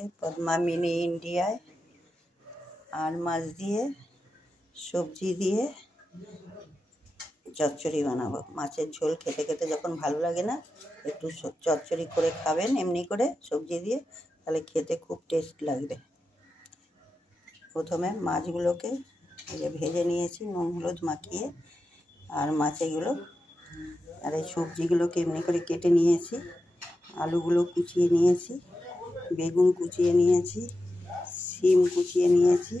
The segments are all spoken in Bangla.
পদ্মা মিনি ইন্ডিয়ায় আর মাছ দিয়ে সবজি দিয়ে চচ্চড়ি বানাবো। মাছের ঝোল খেতে খেতে যখন ভালো লাগে না, একটু চচ্চড়ি করে খাবেন এমনি করে সবজি দিয়ে, তাহলে খেতে খুব টেস্ট লাগবে। প্রথমে মাছগুলোকে ভেজে নিয়েছি নুন হলুদ মাখিয়ে, আর মাছগুলো আর এই সবজিগুলোকে এমনি করে কেটে নিয়েছি। আলুগুলো কুচিয়ে নিয়েছি, বেগুন কুচিয়ে নিয়েছি, সিম কুচিয়ে নিয়েছি,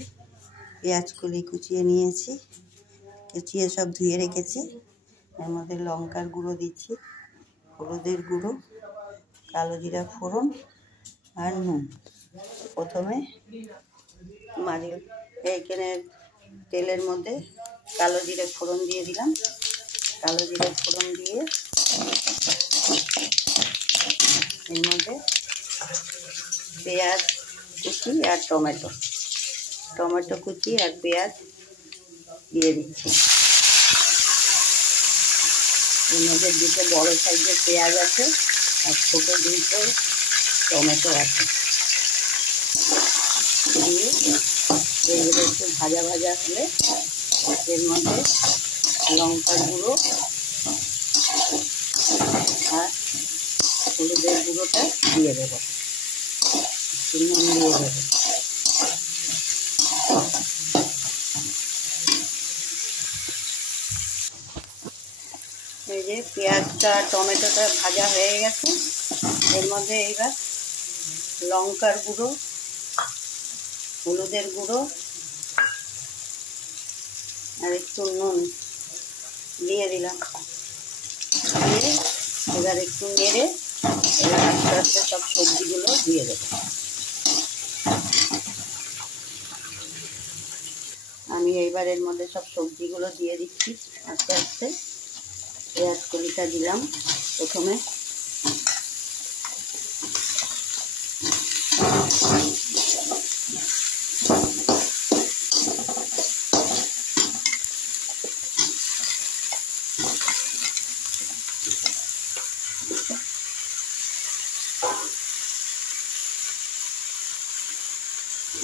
পেঁয়াজ কলি কুচিয়ে নিয়েছি, কুচিয়ে সব ধুয়ে রেখেছি। এর মধ্যে লঙ্কার গুঁড়ো দিচ্ছি, হলুদের গুঁড়ো, কালো জিরা ফোড়ন আর নুন। প্রথমে এইখানে তেলের মধ্যে কালো জিরে ফোড়ন দিয়ে দিলাম। কালো জিরে ফোড়ন দিয়ে এর মধ্যে পেঁয়াজ কুচি আর টমেটো কুচি আর পেঁয়াজ দিয়ে দিচ্ছি। এর মধ্যে দুটো বড় সাইজের পেঁয়াজ আছে আর ছোটো দুটো টমেটো আছে দিয়ে এগুলো একটু ভাজা ভাজা হলে এর মধ্যে লঙ্কার গুঁড়ো আর হলুদের গুঁড়োটা দিয়ে দেবো, নুন দিয়ে দেবো। এই যে পেঁয়াজটা টমেটোটা ভাজা হয়ে গেছে, এর মধ্যে এইবার লঙ্কার গুঁড়ো, হলুদের গুঁড়ো আর একটু নুন দিয়ে দিলাম। দিয়ে এবার একটু নেড়ে এবার আস্তে আস্তে সব সবজিগুলো দিয়ে দেবো। আমি এইবার এর মধ্যে সব সবজিগুলো দিয়ে দিচ্ছি আস্তে আস্তে। পেঁয়াজ কলিটা দিলাম প্রথমে,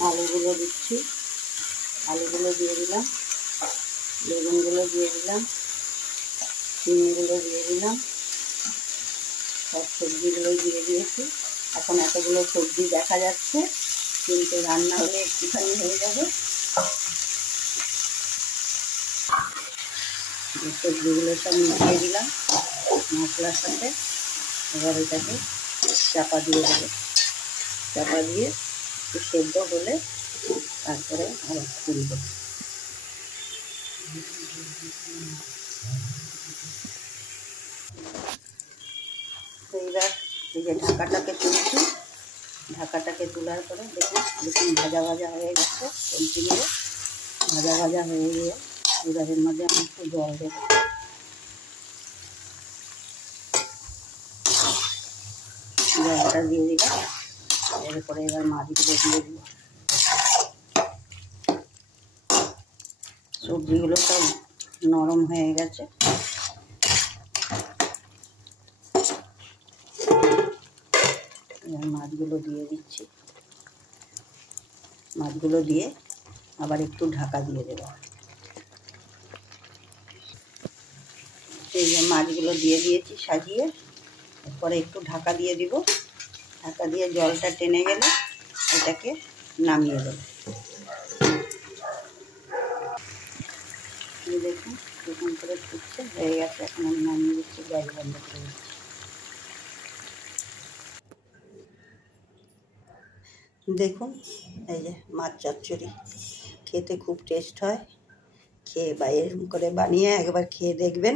আলুগুলো দিচ্ছি, আলুগুলো দিয়ে দিলাম, বেগুনগুলো দিয়ে দিলাম, সিমগুলো দিয়ে দিলাম, সব সবজিগুলোই দিয়ে দিয়েছি। এখন এতগুলো সবজি দেখা যাচ্ছে, কিন্তু রান্না হলে একটুখানি হয়ে যাবে। সবজিগুলো সব মিশিয়ে দিলাম মশলার সাথে। এবার এটাকে চাপা দিয়ে দেবো। চাপা দিয়ে একটু সেদ্ধ হলে তারপরে আবার খুলব। এইবার এই যে ঢাকাটাকে তুলছি, ঢাকাটাকে তোলার পরে দেখুন ভাজা ভাজা হয়ে গেছে সবজিগুলো, ভাজা ভাজা হয়ে গিয়ে এবার এর মধ্যে আমি একটু জল দেবো। জলটা দিয়ে দিলাম, এরপরে এবার মাছগুলো দিয়ে দিব। সবজিগুলো সব নরম হয়ে গেছে, এবার মাছগুলো দিয়ে দিচ্ছি। মাছগুলো দিয়ে আবার একটু ঢাকা দিয়ে দেবো। এই যে মাছগুলো দিয়ে দিয়েছি সাজিয়ে, এরপরে একটু ঢাকা দিয়ে দিব। ঢাকা দিয়ে জলটা টেনে গেলে এটাকে নামিয়ে দেবো। দেখুন এরকম করে ফুটছে, হয়ে গেছে। এখন আমি নামিয়ে দিচ্ছি, গ্যাস বন্ধ করে দিচ্ছি। দেখুন এই যে মাছ চচ্চড়ি, খেতে খুব টেস্ট হয়। খেয়ে বা এরকম করে বানিয়ে একবার খেয়ে দেখবেন।